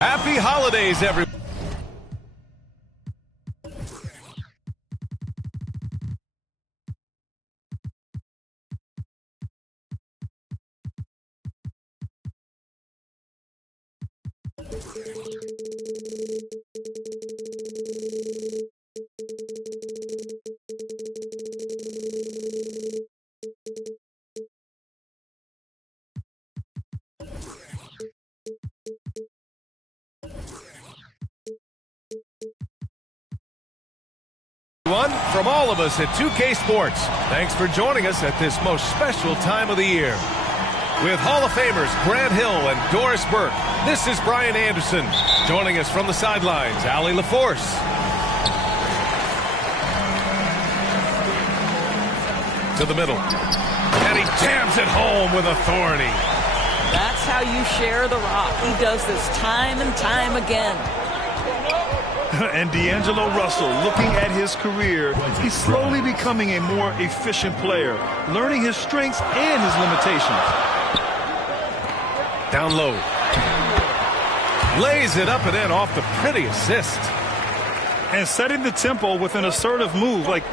Happy holidays, everyone. From all of us at 2K Sports, thanks for joining us at this most special time of the year. With Hall of Famers Grant Hill and Doris Burke, this is Brian Anderson. Joining us from the sidelines, Allie LaForce. To the middle. And he jams it home with authority. That's how you share the rock. He does this time and time again. And D'Angelo Russell, looking at his career, he's slowly becoming a more efficient player, learning his strengths and his limitations. Down low. Lays it up and in off the pretty assist. And setting the tempo with an assertive move. Like,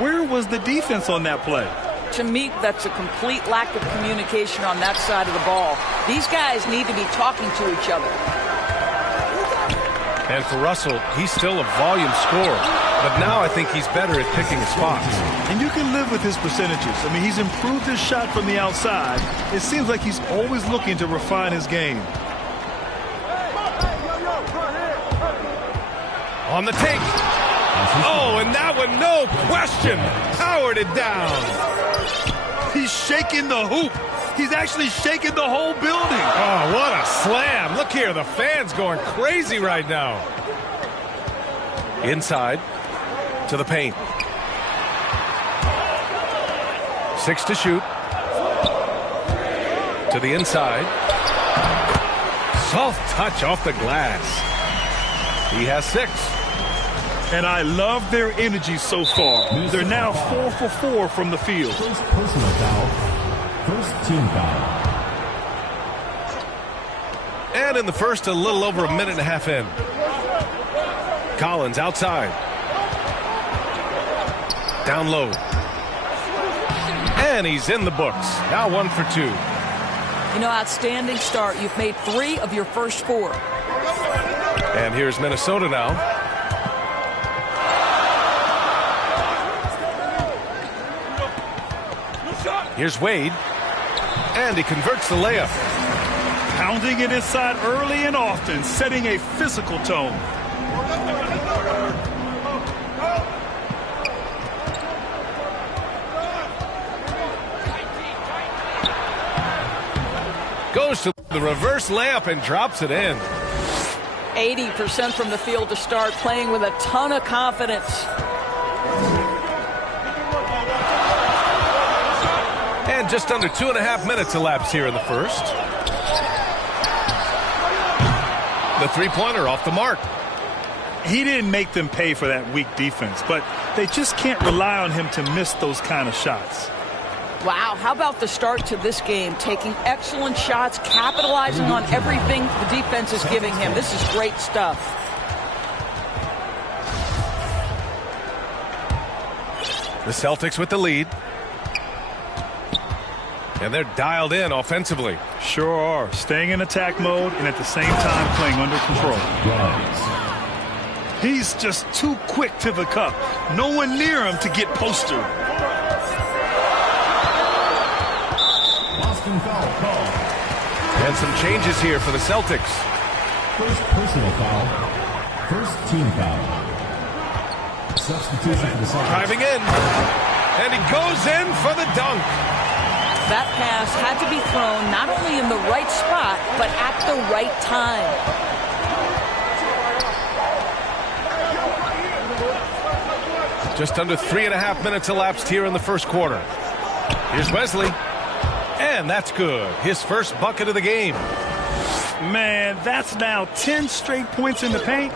where was the defense on that play? To me, that's a complete lack of communication on that side of the ball. These guys need to be talking to each other. And for Russell, he's still a volume scorer. But now I think he's better at picking his spots. And you can live with his percentages. I mean, he's improved his shot from the outside. It seems like he's always looking to refine his game. On the take. Oh, and that one, no question, powered it down. He's shaking the hoop. He's actually shaking the whole building. Oh, what a slam. Look here, the fans going crazy right now. Inside to the paint. 6 to shoot. To the inside. Soft touch off the glass. He has 6. And I love their energy so far. They're now 4 for 4 from the field. First personal foul. First team foul. And in the first, a little over a minute and a half in. Collins outside. Down low. And he's in the books. Now 1 for 2. You know, outstanding start. You've made 3 of your first 4. And here's Minnesota now. Here's Wade. And he converts the layup. Pounding it inside early and often, setting a physical tone. Goes to the reverse layup and drops it in. 80% from the field to start, playing with a ton of confidence. And just under 2.5 minutes elapsed here in the first. The three-pointer off the mark. He didn't make them pay for that weak defense, but they just can't rely on him to miss those kind of shots. Wow, how about the start to this game? Taking excellent shots, capitalizing on everything the defense is giving him. This is great stuff. The Celtics with the lead. And they're dialed in offensively. Sure are. Staying in attack mode and at the same time playing under control. He's just too quick to the cup. No one near him to get postered. Boston foul call. And some changes here for the Celtics. First personal foul. First team foul. Substitution for the Celtics. Driving in. And he goes in for the dunk. That pass had to be thrown not only in the right spot, but at the right time. Just under 3.5 minutes elapsed here in the first quarter. Here's Wesley. And that's good. His first bucket of the game. Man, that's now 10 straight points in the paint.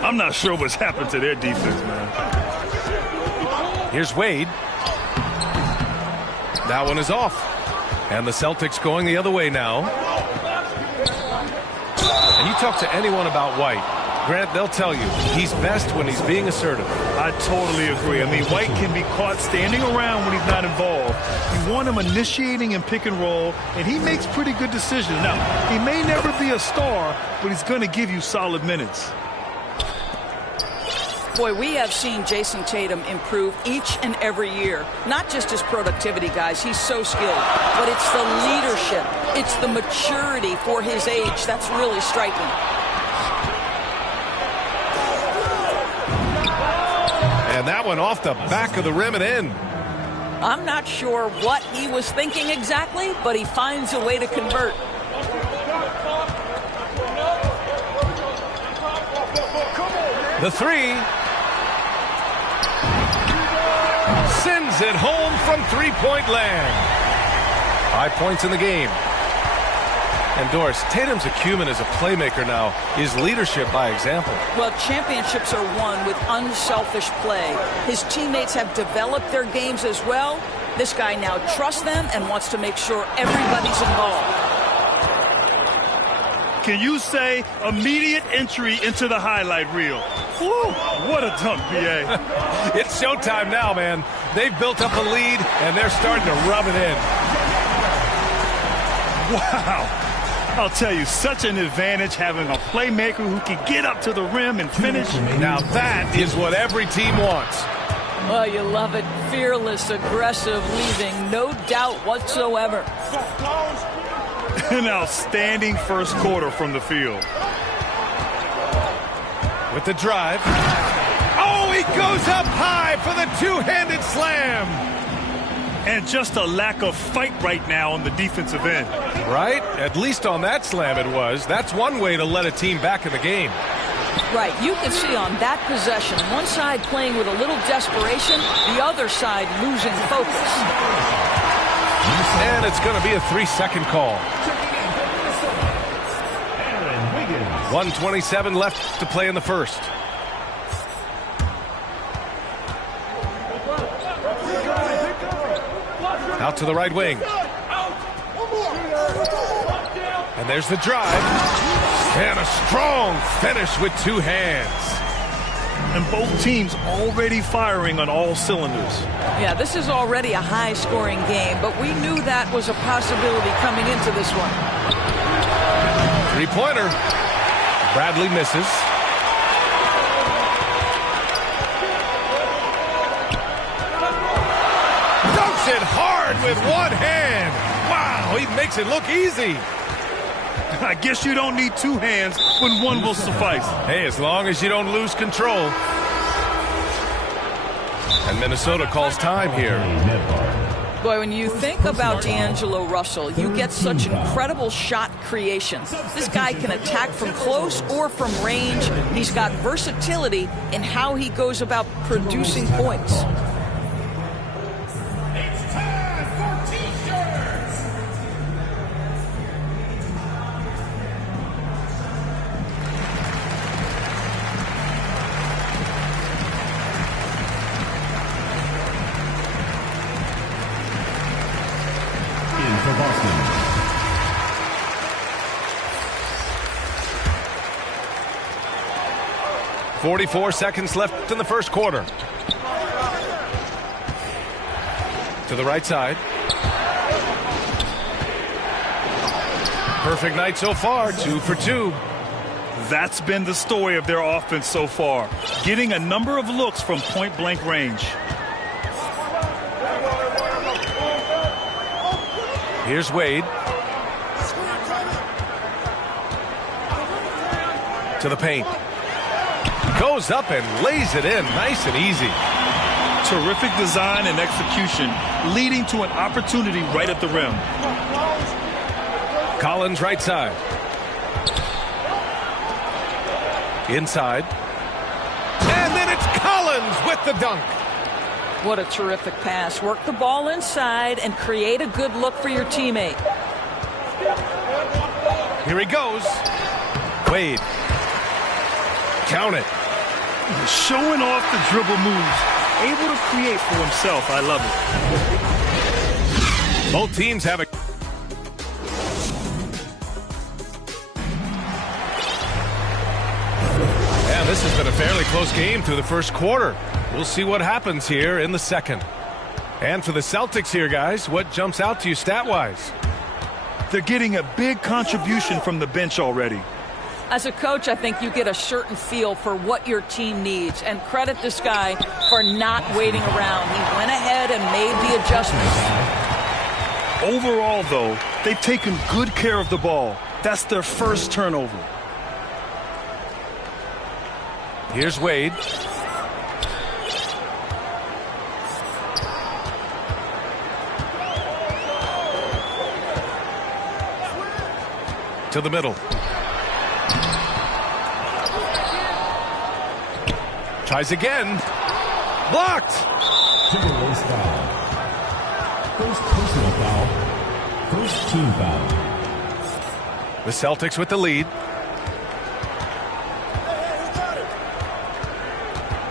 I'm not sure what's happened to their defense, man. Here's Wade. That one is off. And the Celtics going the other way now. And you talk to anyone about White, Grant, they'll tell you he's best when he's being assertive. I totally agree. I mean, White can be caught standing around when he's not involved. You want him initiating and pick and roll, and he makes pretty good decisions. Now, he may never be a star, but he's going to give you solid minutes. Boy, we have seen Jason Tatum improve each and every year. Not just his productivity, guys. He's so skilled. But it's the leadership. It's the maturity for his age that's really striking. And that one off the back of the rim and in. I'm not sure what he was thinking exactly, but he finds a way to convert. The three. Sends it home from three-point land. 5 points in the game. And Doris, Tatum's acumen as a playmaker now is leadership by example. Well, championships are won with unselfish play. His teammates have developed their games as well. This guy now trusts them and wants to make sure everybody's involved. Can you say immediate entry into the highlight reel? Woo, what a dunk, B.A. It's showtime now, man. They've built up a lead, and they're starting to rub it in. Wow. I'll tell you, such an advantage having a playmaker who can get up to the rim and finish. Now that is what every team wants. Well, you love it. Fearless, aggressive, leaving no doubt whatsoever. An outstanding first quarter from the field. With the drive. Oh, he goes up high for the two-handed slam. And just a lack of fight right now on the defensive end. Right? At least on that slam it was. That's one way to let a team back in the game. Right. You can see on that possession, one side playing with a little desperation, the other side losing focus. And it's going to be a 3-second call. 1:27 left to play in the first. Out to the right wing. And there's the drive. And a strong finish with two hands. And both teams already firing on all cylinders. Yeah, this is already a high-scoring game, but we knew that was a possibility coming into this one. Three-pointer. Bradley misses. Dunks it hard with one hand. Wow, he makes it look easy. I guess you don't need two hands when one will suffice. Hey, as long as you don't lose control. And Minnesota calls time here. Boy, when you think about D'Angelo Russell, you get such incredible shot creation. This guy can attack from close or from range. He's got versatility in how he goes about producing points. It's time for T-shirts. For Boston. 44 seconds left in the first quarter. To the right side. Perfect night so far, 2 for 2. That's been the story of their offense so far, getting a number of looks from point-blank range. Here's Wade. To the paint. Goes up and lays it in nice and easy. Terrific design and execution, leading to an opportunity right at the rim. Collins right side. Inside. And then it's Collins with the dunk. What a terrific pass. Work the ball inside and create a good look for your teammate. Here he goes. Wade. Count it. Showing off the dribble moves. Able to create for himself. I love it. Both teams have a... This has been a fairly close game through the first quarter. We'll see what happens here in the second. And for the Celtics here, guys, what jumps out to you stat-wise? They're getting a big contribution from the bench already. As a coach, I think you get a certain feel for what your team needs. And credit this guy for not waiting around. He went ahead and made the adjustments. Overall, though, they've taken good care of the ball. That's their first turnover. Here's Wade. To the middle. Tries again. Blocked. Timberwolves foul. First personal foul. First team foul. The Celtics with the lead.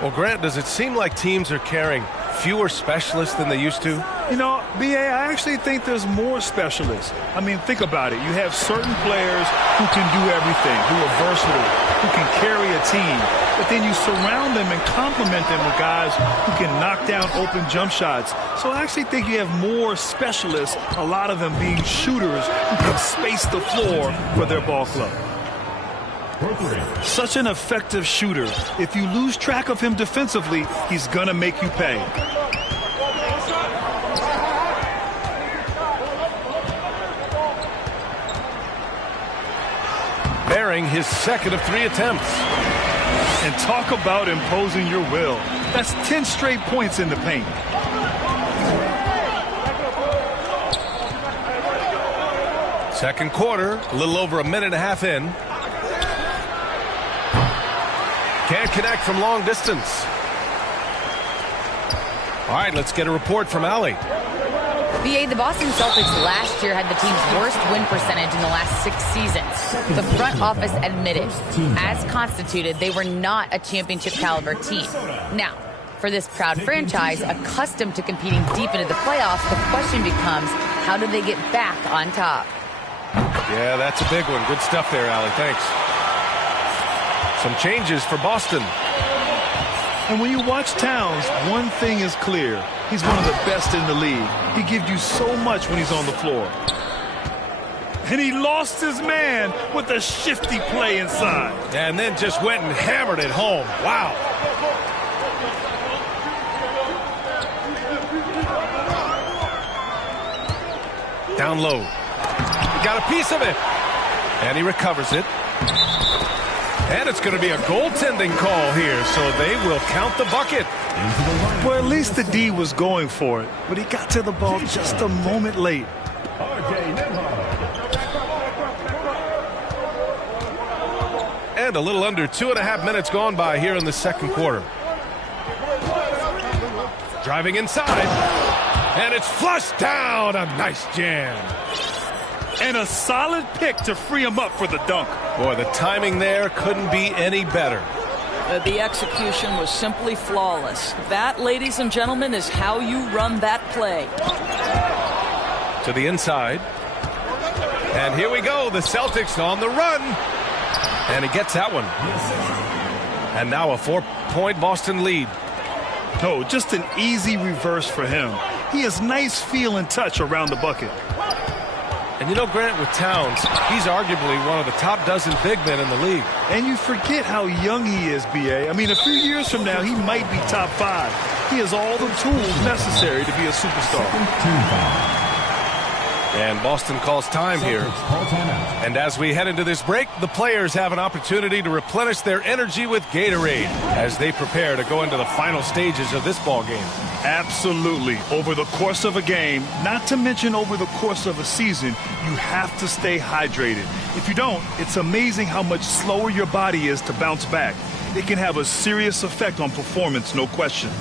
Well, Grant, does it seem like teams are carrying fewer specialists than they used to? You know, B.A., I actually think there's more specialists. I mean, think about it. You have certain players who can do everything, who are versatile, who can carry a team. But then you surround them and complement them with guys who can knock down open jump shots. So I actually think you have more specialists, a lot of them being shooters who can space the floor for their ball club. Such an effective shooter. If you lose track of him defensively, he's going to make you pay. Bearing his second of 3 attempts. And talk about imposing your will. That's 10 straight points in the paint. Second quarter, a little over a minute and a half in. Can't connect from long distance. All right, let's get a report from Allie. BA, the Boston Celtics last year had the team's worst win percentage in the last 6 seasons. The front office admitted, as constituted, they were not a championship caliber team. Now, for this proud franchise, accustomed to competing deep into the playoffs, the question becomes, how do they get back on top? Yeah, that's a big one. Good stuff there, Allie. Thanks. Some changes for Boston. And when you watch Towns, one thing is clear. He's one of the best in the league. He gives you so much when he's on the floor. And he lost his man with a shifty play inside. And then just went and hammered it home. Wow. Down low. He got a piece of it. And he recovers it. And it's going to be a goaltending call here, so they will count the bucket. Well, at least the D was going for it, but he got to the ball just a moment late. And a little under 2.5 minutes gone by here in the second quarter. Driving inside. And it's flushed down. A nice jam. And a solid pick to free him up for the dunk. Boy, the timing there couldn't be any better. The execution was simply flawless. That, ladies and gentlemen, is how you run that play. To the inside. And here we go. The Celtics on the run. And he gets that one. And now a 4-point Boston lead. No, just an easy reverse for him. He has nice feel and touch around the bucket. And you know, Grant, with Towns, he's arguably one of the top dozen big men in the league. And you forget how young he is, B.A. I mean, a few years from now, he might be top 5. He has all the tools necessary to be a superstar. And Boston calls time here. And as we head into this break, the players have an opportunity to replenish their energy with Gatorade as they prepare to go into the final stages of this ball game. Absolutely. Over the course of a game, not to mention over the course of a season, you have to stay hydrated. If you don't, it's amazing how much slower your body is to bounce back. It can have a serious effect on performance, no question.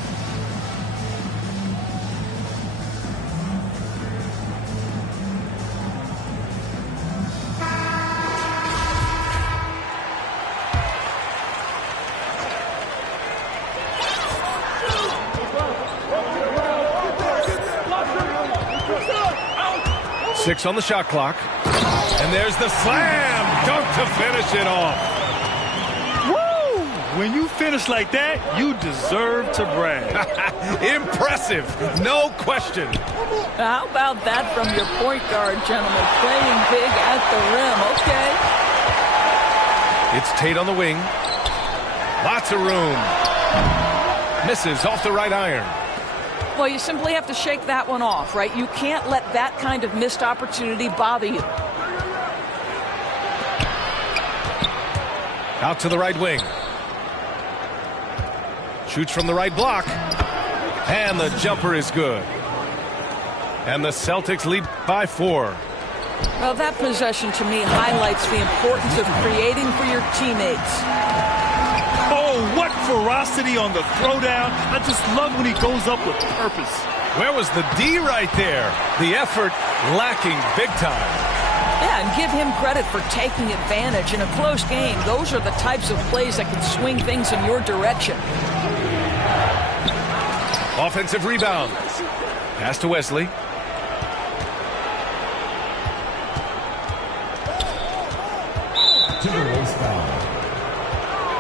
Six on the shot clock. And there's the slam dunk to finish it off. Woo! When you finish like that, you deserve to brag. Impressive, no question. How about that from your point guard, gentlemen? Playing big at the rim. Okay. It's Tate on the wing. Lots of room. Misses off the right iron. Well, you simply have to shake that one off, right? You can't let that kind of missed opportunity bother you. Out to the right wing. Shoots from the right block. And the jumper is good. And the Celtics lead by 4. Well, that possession to me highlights the importance of creating for your teammates. Oh, what ferocity on the throwdown. I just love when he goes up with purpose. Where was the D right there? The effort lacking big time. Yeah, and give him credit for taking advantage. In a close game, those are the types of plays that can swing things in your direction. Offensive rebound. Pass to Wesley. Timberwolves foul.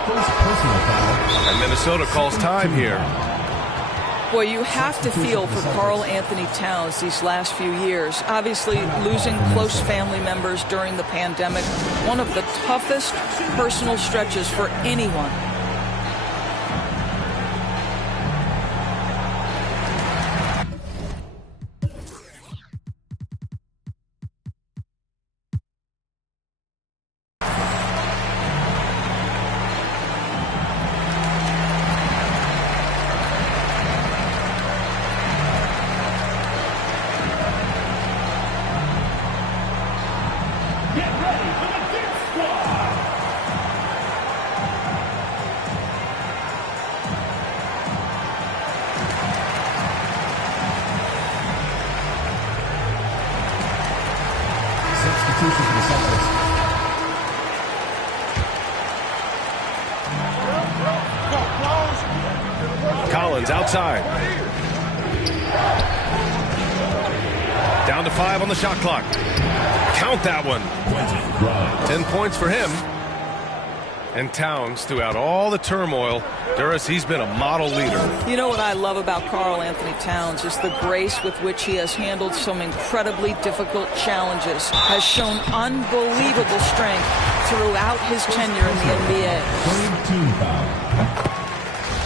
First personal foul. And Minnesota calls time here. Boy, you have to feel for Karl Anthony Towns these last few years. Obviously, losing close family members during the pandemic, one of the toughest personal stretches for anyone. Substitution for the Celtics. Collins outside. Down to 5 on the shot clock. Count that one. 10 points for him. And Towns, throughout all the turmoil, Duras, he's been a model leader. You know what I love about Karl Anthony Towns is the grace with which he has handled some incredibly difficult challenges, has shown unbelievable strength throughout his tenure in the NBA.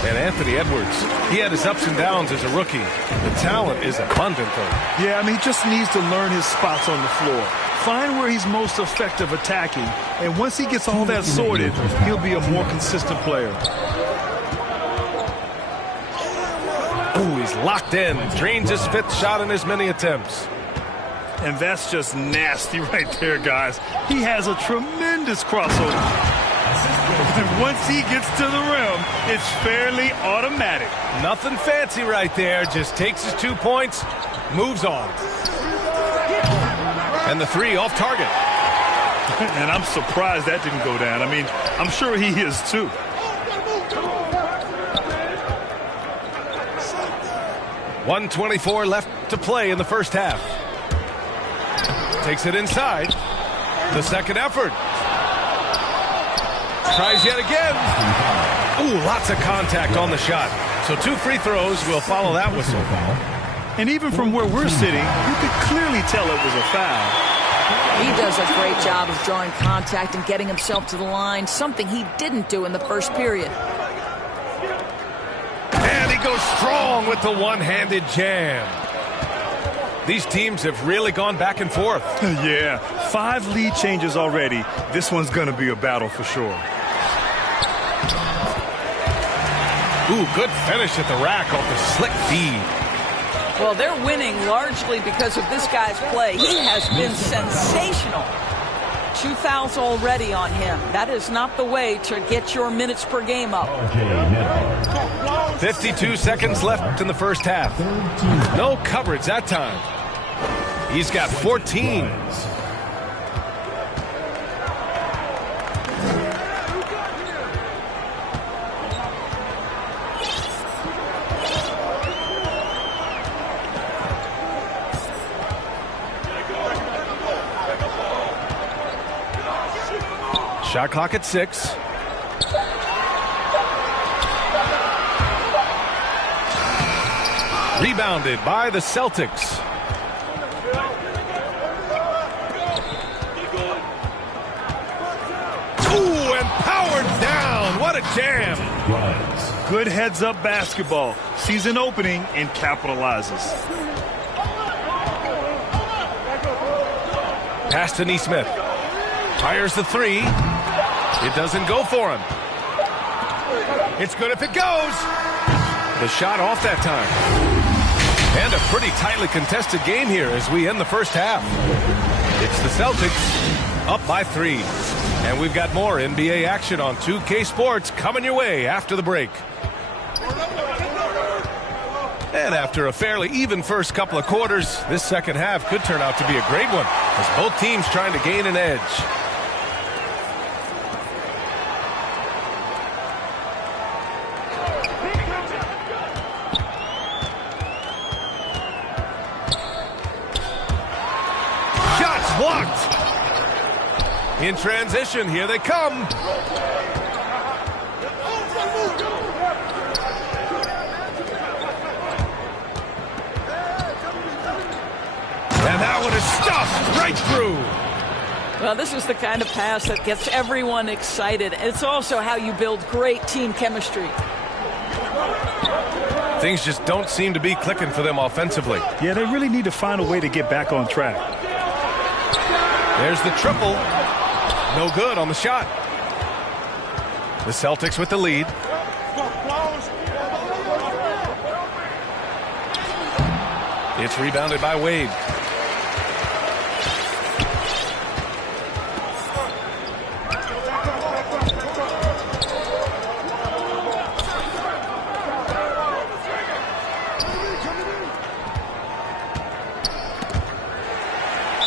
And Anthony Edwards, he had his ups and downs as a rookie. The talent is abundant, though. Yeah, I mean, he just needs to learn his spots on the floor. Find where he's most effective attacking. And once he gets all that sorted, he'll be a more consistent player. Ooh, he's locked in. Drains his 5th shot in as many attempts. And that's just nasty right there, guys. He has a tremendous crossover. And once he gets to the rim, it's fairly automatic. Nothing fancy right there. Just takes his 2 points, moves on. And the 3 off target. And I'm surprised that didn't go down. I mean, I'm sure he is too. .124 left to play in the first half. Takes it inside. The second effort. Tries yet again. Ooh, lots of contact on the shot. So 2 free throws will follow that whistle. And even from where we're sitting, you could clearly tell it was a foul. He does a great job of drawing contact and getting himself to the line, something he didn't do in the first period. And he goes strong with the one-handed jam. These teams have really gone back and forth. Yeah, 5 lead changes already. This one's going to be a battle for sure. Ooh, good finish at the rack off the slick feed. Well, they're winning largely because of this guy's play. He has been sensational. 2 fouls already on him. That is not the way to get your minutes per game up. 52 seconds left in the first half. No coverage that time. He's got 14. Shot clock at 6. Rebounded by the Celtics. Ooh, and powered down. What a jam. Good heads-up basketball. Sees an opening and capitalizes. Pass to Nesmith. Fires the three. It doesn't go for him. It's good if it goes. The shot off that time. And a pretty tightly contested game here as we end the first half. It's the Celtics up by 3. And we've got more NBA action on 2K Sports coming your way after the break. And after a fairly even first couple of quarters, this second half could turn out to be a great one as both teams trying to gain an edge. Shots blocked. In transition, here they come. And that one is stuffed right through. Well, this is the kind of pass that gets everyone excited. It's also how you build great team chemistry. Things just don't seem to be clicking for them offensively. Yeah, they really need to find a way to get back on track. There's the triple. No good on the shot. The Celtics with the lead. It's rebounded by Wade.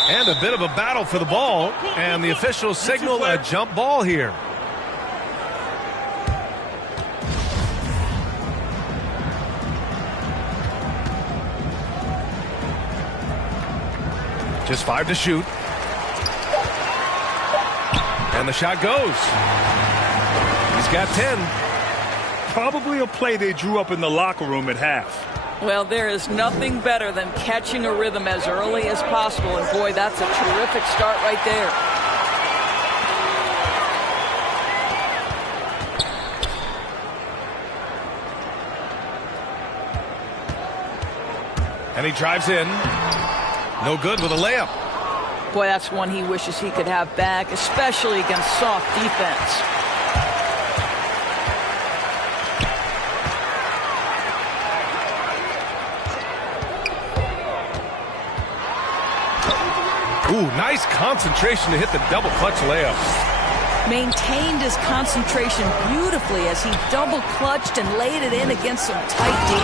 And a bit of a battle for the ball, and the officials signal a jump ball here. Just 5 to shoot. And the shot goes. He's got 10. Probably a play they drew up in the locker room at half. Well, there is nothing better than catching a rhythm as early as possible. And, boy, that's a terrific start right there. And he drives in. No good with a layup. Boy, that's one he wishes he could have back, especially against soft defense. Ooh, nice concentration to hit the double clutch layup. Maintained his concentration beautifully as he double clutched and laid it in against some tight D.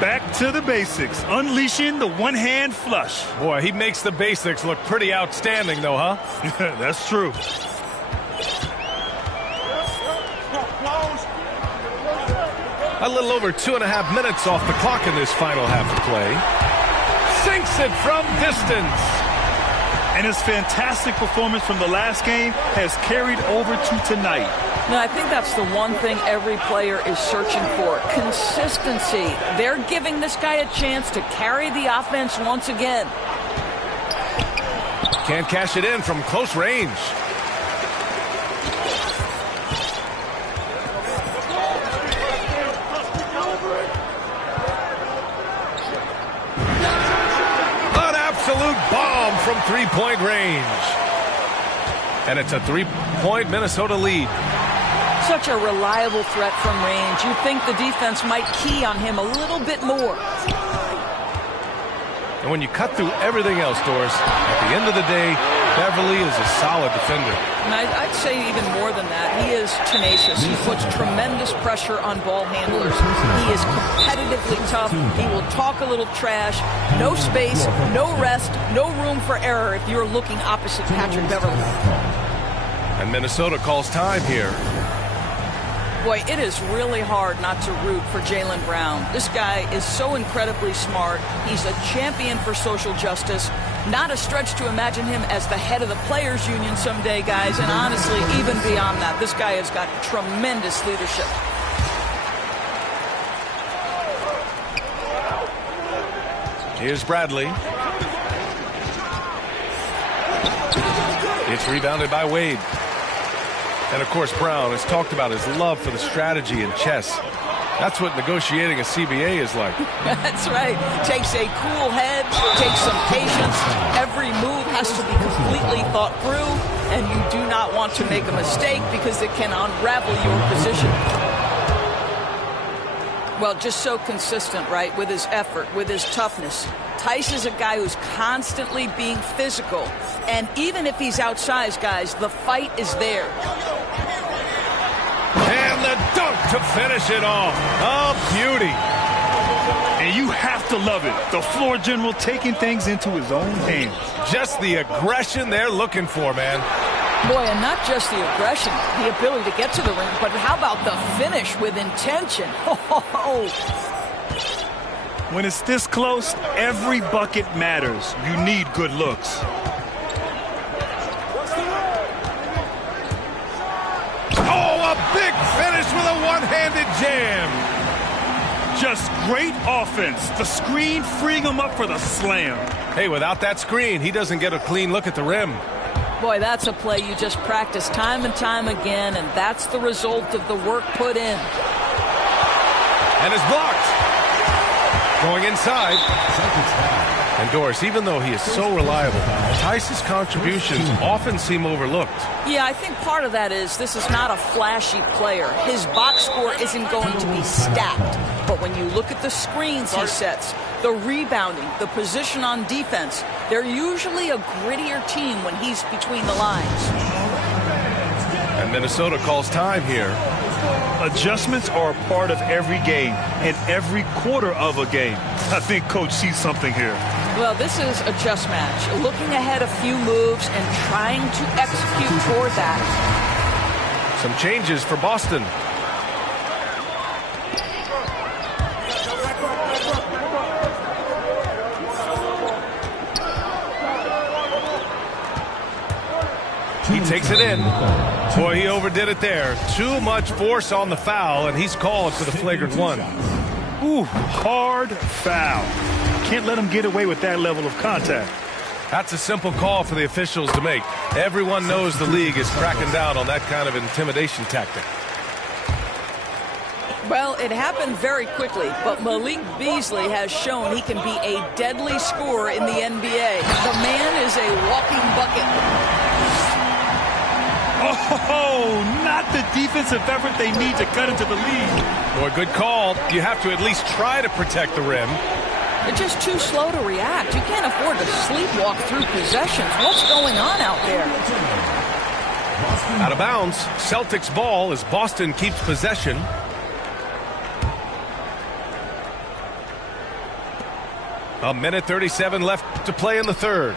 Back to the basics, unleashing the one-hand flush. Boy, he makes the basics look pretty outstanding, though, huh? That's true. A little over 2.5 minutes off the clock in this final half of play. Sinks it from distance. And his fantastic performance from the last game has carried over to tonight. No, I think that's the one thing every player is searching for. Consistency. They're giving this guy a chance to carry the offense once again. Can't cash it in from close range. An absolute bomb from three-point range. And it's a three-point Minnesota lead. Such a reliable threat from range. You'd think the defense might key on him a little bit more. And when you cut through everything else, Doris, at the end of the day, Beverly is a solid defender. And I'd say even more than that. He is tenacious. He puts tremendous pressure on ball handlers. He is competitively tough. He will talk a little trash. No space, no rest, no room for error if you're looking opposite Patrick Beverly. And Minnesota calls time here. Boy, it is really hard not to root for Jaylen Brown. This guy is so incredibly smart. He's a champion for social justice. Not a stretch to imagine him as the head of the Players Union someday, guys. And honestly, even beyond that, this guy has got tremendous leadership. Here's Bradley. It's rebounded by Wade. And of course, Brown has talked about his love for the strategy in chess. That's what negotiating a CBA is like. That's right. Takes a cool head, takes some patience. Every move has to be completely thought through, and you do not want to make a mistake because it can unravel your position. Well, just so consistent, right, with his effort, with his toughness. Tice is a guy who's constantly being physical, and even if he's outsized, guys, the fight is there. And the dunk to finish it off. A beauty. And you have to love it. The floor general taking things into his own hands. Just the aggression they're looking for, man. Boy, and not just the aggression, the ability to get to the rim, but how about the finish with intention? When it's this close, every bucket matters. You need good looks. Oh, a big finish with a one-handed jam. Just great offense. The screen freeing him up for the slam. Hey, without that screen, he doesn't get a clean look at the rim. Boy, that's a play you just practice time and time again, and that's the result of the work put in. And is blocked. Going inside. And Doris, even though he is so reliable, Tice's contributions often seem overlooked. Yeah, I think part of that is this is not a flashy player. His box score isn't going to be stacked. But when you look at the screens he sets, the rebounding, the position on defense, they're usually a grittier team when he's between the lines. And Minnesota calls time here. Adjustments are a part of every game and every quarter of a game. I think Coach sees something here. Well, this is a just match. Looking ahead a few moves and trying to execute toward that. Some changes for Boston. He takes it in. Boy, he overdid it there. Too much force on the foul, and he's called for the flagrant one. Ooh, hard foul. Can't let him get away with that level of contact. That's a simple call for the officials to make. Everyone knows the league is cracking down on that kind of intimidation tactic. Well, it happened very quickly, but Malik Beasley has shown he can be a deadly scorer in the NBA. The man is a walking bucket. Oh, not the defensive effort they need to cut into the lead. Boy, good call. You have to at least try to protect the rim. They're just too slow to react. You can't afford to sleepwalk through possessions. What's going on out there? Out of bounds. Celtics ball as Boston keeps possession. A minute 37 left to play in the third.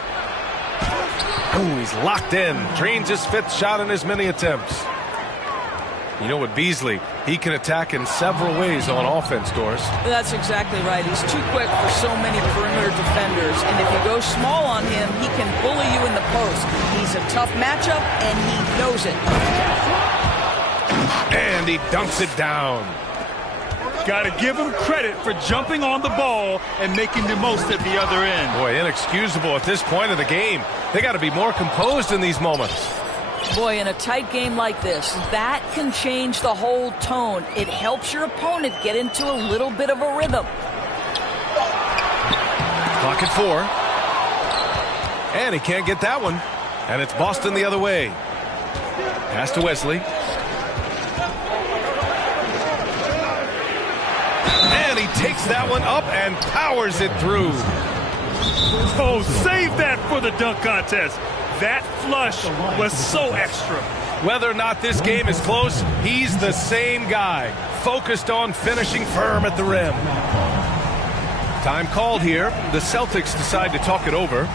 Ooh, he's locked in. Drains his fifth shot in his many attempts. You know what, Beasley, he can attack in several ways on offense, Doris. That's exactly right. He's too quick for so many perimeter defenders. And if you go small on him, he can bully you in the post. He's a tough matchup, and he knows it. And he dunks it down. Got to give him credit for jumping on the ball and making the most at the other end. Boy, inexcusable at this point of the game. They got to be more composed in these moments. Boy, in a tight game like this, that can change the whole tone. It helps your opponent get into a little bit of a rhythm. Clock at 4. And he can't get that one. And it's Boston the other way. Pass to Wesley. And he takes that one up and powers it through. Oh, save that for the dunk contest. That flush was so extra. Whether or not this game is close, he's the same guy, focused on finishing firm at the rim. Time called here. The Celtics decide to talk it over.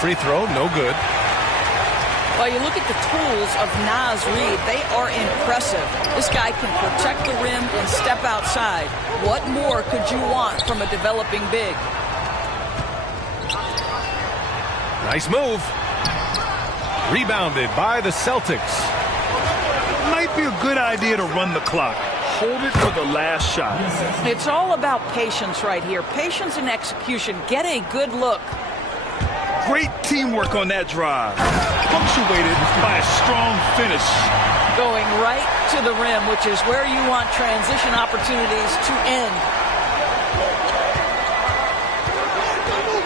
free throw, no good. Well, you look at the tools of Naz Reid, they are impressive. This guy can protect the rim and step outside. What more could you want from a developing big? Nice move. Rebounded by the Celtics. Might be a good idea to run the clock. Hold it for the last shot. It's all about patience right here. Patience and execution. Get a good look. Great teamwork on that drive. Punctuated by a strong finish. Going right to the rim, which is where you want transition opportunities to end.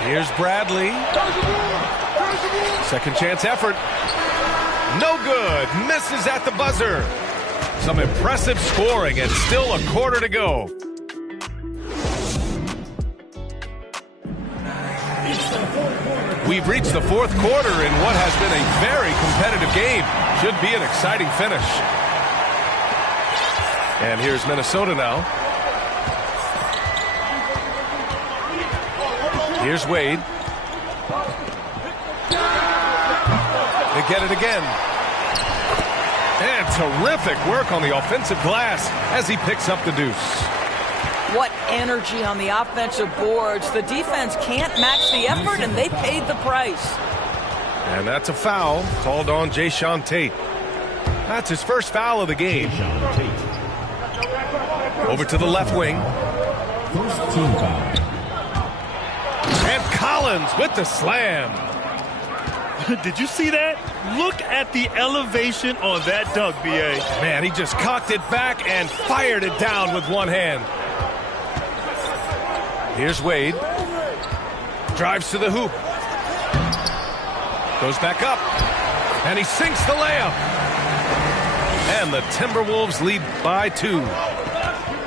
Here's Bradley. Second chance effort. No good. Misses at the buzzer. Some impressive scoring and still a quarter to go. We've reached the fourth quarter in what has been a very competitive game. Should be an exciting finish. And here's Minnesota now. Here's Wade. They get it again. And terrific work on the offensive glass as he picks up the deuce. What energy on the offensive boards. The defense can't match the effort, and they paid the price. And that's a foul called on Jae'Sean Tate. That's his first foul of the game. Over to the left wing. First team foul. And Collins with the slam. Did you see that? Look at the elevation on that dunk, B.A. Man, he just cocked it back and fired it down with one hand. Here's Wade. Drives to the hoop. Goes back up. And he sinks the layup. And the Timberwolves lead by 2.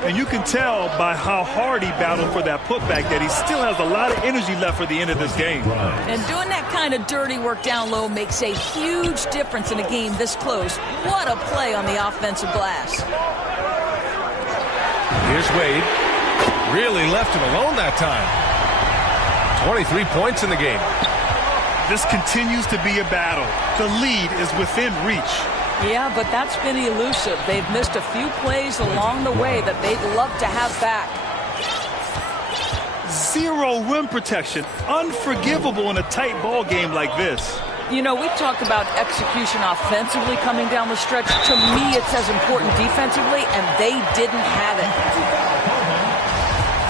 And you can tell by how hard he battled for that putback that he still has a lot of energy left for the end of this game. And doing that kind of dirty work down low makes a huge difference in a game this close. What a play on the offensive glass. Here's Wade. Really left him alone that time. 23 points in the game. This continues to be a battle. The lead is within reach. Yeah, but that's been elusive. They've missed a few plays along the way that they'd love to have back. Zero rim protection. Unforgivable in a tight ball game like this. You know, we've talked about execution offensively coming down the stretch. To me, it's as important defensively, and they didn't have it.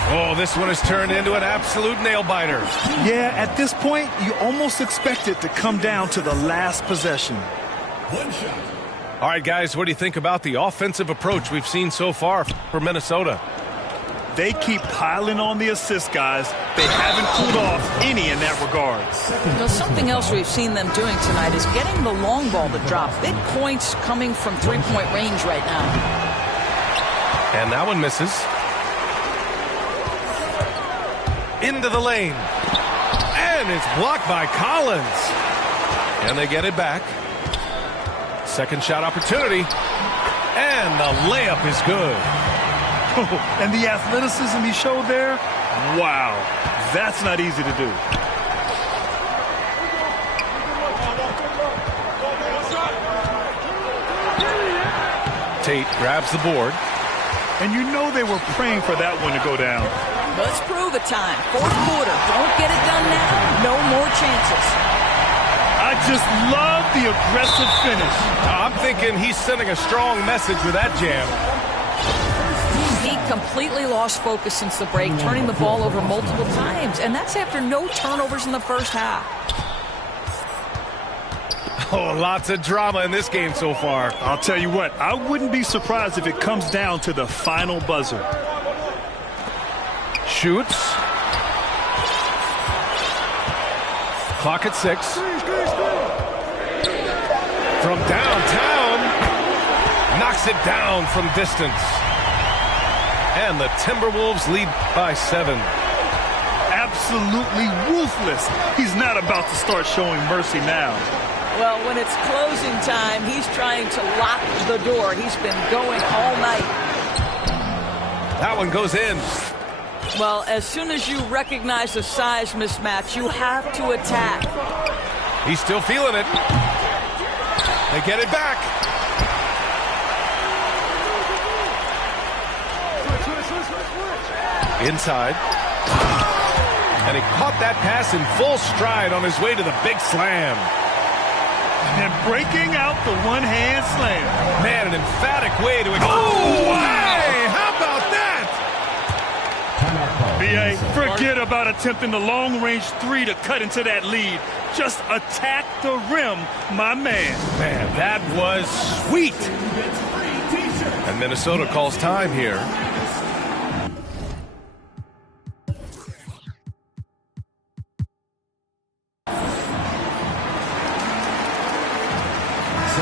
Oh, this one has turned into an absolute nail-biter. Yeah, at this point, you almost expect it to come down to the last possession. One shot. All right, guys, what do you think about the offensive approach we've seen so far for Minnesota? They keep piling on the assist, guys. They haven't cooled off any in that regard. You know, something else we've seen them doing tonight is getting the long ball to drop. Big points coming from three-point range right now. And that one misses. Into the lane. And it's blocked by Collins. And they get it back. Second shot opportunity. And the layup is good. And the athleticism he showed there, wow, that's not easy to do. Tate grabs the board. And you know they were praying for that one to go down. Let's prove it time. Fourth quarter. Don't get it done now. No more chances. I just love the aggressive finish. I'm thinking he's sending a strong message with that jam. He completely lost focus since the break, turning the ball over multiple times. And that's after no turnovers in the first half. Oh, lots of drama in this game so far. I'll tell you what, I wouldn't be surprised if it comes down to the final buzzer. Shoots. Clock at 6. From downtown. Knocks it down from distance. And the Timberwolves lead by 7. Absolutely ruthless. He's not about to start showing mercy now. Well, when it's closing time, he's trying to lock the door. He's been going all night. That one goes in. Well, as soon as you recognize the size mismatch, you have to attack. He's still feeling it. They get it back. Inside. And he caught that pass in full stride on his way to the big slam. And breaking out the one-hand slam. Man, an emphatic way to... Oh, hey! How about that? B.A., forget about attempting the long-range three to cut into that lead. Just attack the rim, my man. Man, that was sweet. And Minnesota calls time here.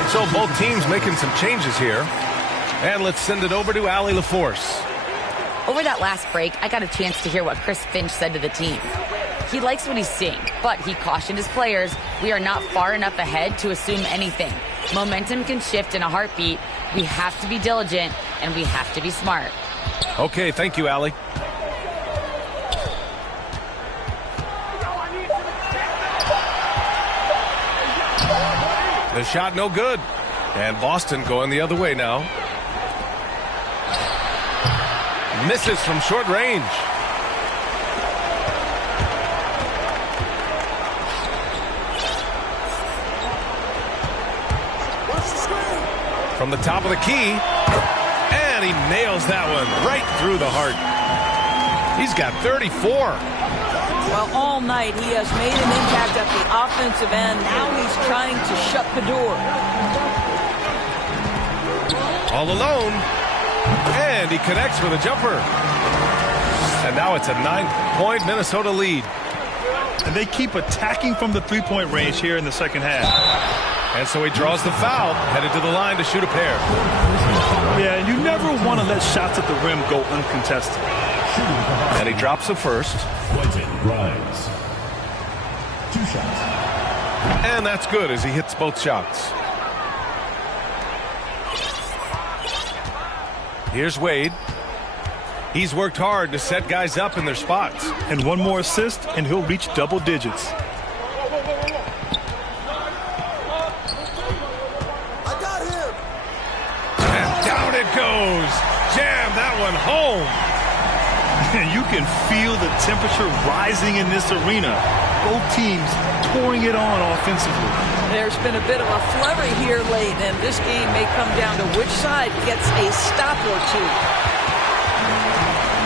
So both teams making some changes here. And let's send it over to Allie LaForce. Over that last break, I got a chance to hear what Chris Finch said to the team. He likes what he's seeing, but he cautioned his players, we are not far enough ahead to assume anything. Momentum can shift in a heartbeat. We have to be diligent, and we have to be smart. Okay, thank you, Allie. The shot no good. And Boston going the other way now. Misses from short range. From the top of the key. And he nails that one right through the heart. He's got 34. Well, all night he has made an impact at the offensive end. Now he's trying to shut the door. All alone. And he connects with a jumper. And now it's a 9-point Minnesota lead. And they keep attacking from the three-point range here in the second half. And so he draws the foul, headed to the line to shoot a pair. Yeah, and you never want to let shots at the rim go uncontested. And he drops the first. Quentin Grimes. 2 shots. And that's good as he hits both shots. Here's Wade. He's worked hard to set guys up in their spots. And one more assist, and he'll reach double digits. I got him. And down it goes. Jam that one home. And you can feel the temperature rising in this arena. Both teams pouring it on offensively. There's been a bit of a flurry here late, and this game may come down to which side gets a stop or two.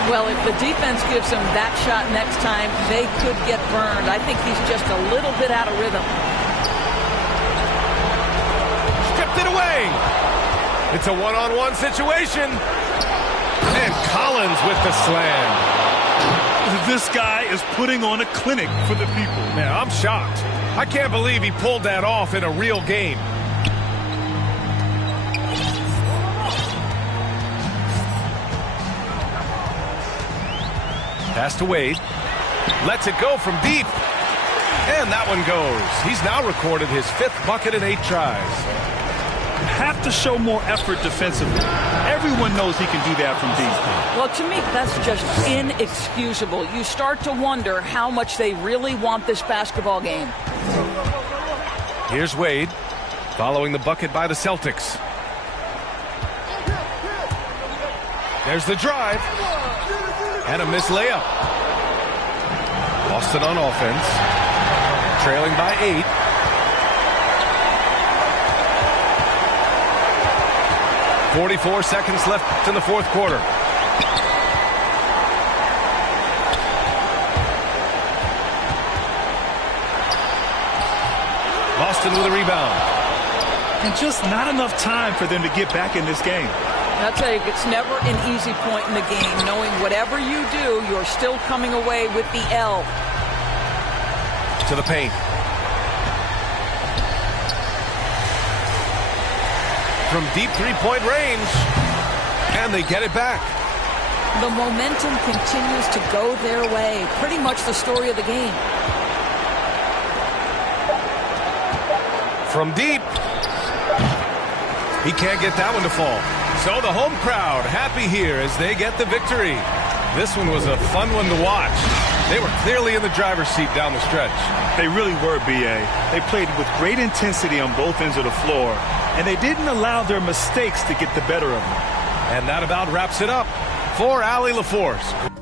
Well, if the defense gives him that shot next time, they could get burned. I think he's just a little bit out of rhythm. Stripped it away. It's a one-on-one situation. And Collins with the slam. This guy is putting on a clinic for the people. Man, I'm shocked. I can't believe he pulled that off in a real game. Pass to Wade. Lets it go from deep. And that one goes. He's now recorded his 5th bucket in 8 tries. Have to show more effort defensively. Everyone knows he can do that from deep. Well, to me, that's just inexcusable. You start to wonder how much they really want this basketball game. Here's Wade, following the bucket by the Celtics. There's the drive. And a missed layup. Boston on offense. Trailing by 8. .44 seconds left in the 4th quarter. Boston with a rebound. And just not enough time for them to get back in this game. I'll tell you, it's never an easy point in the game, knowing whatever you do, you're still coming away with the L. To the paint. From deep three-point range. And they get it back. The momentum continues to go their way. Pretty much the story of the game. From deep. He can't get that one to fall. So the home crowd happy here as they get the victory. This one was a fun one to watch. They were clearly in the driver's seat down the stretch. They really were, B.A. They played with great intensity on both ends of the floor, and they didn't allow their mistakes to get the better of them. And that about wraps it up for Allie LaForce.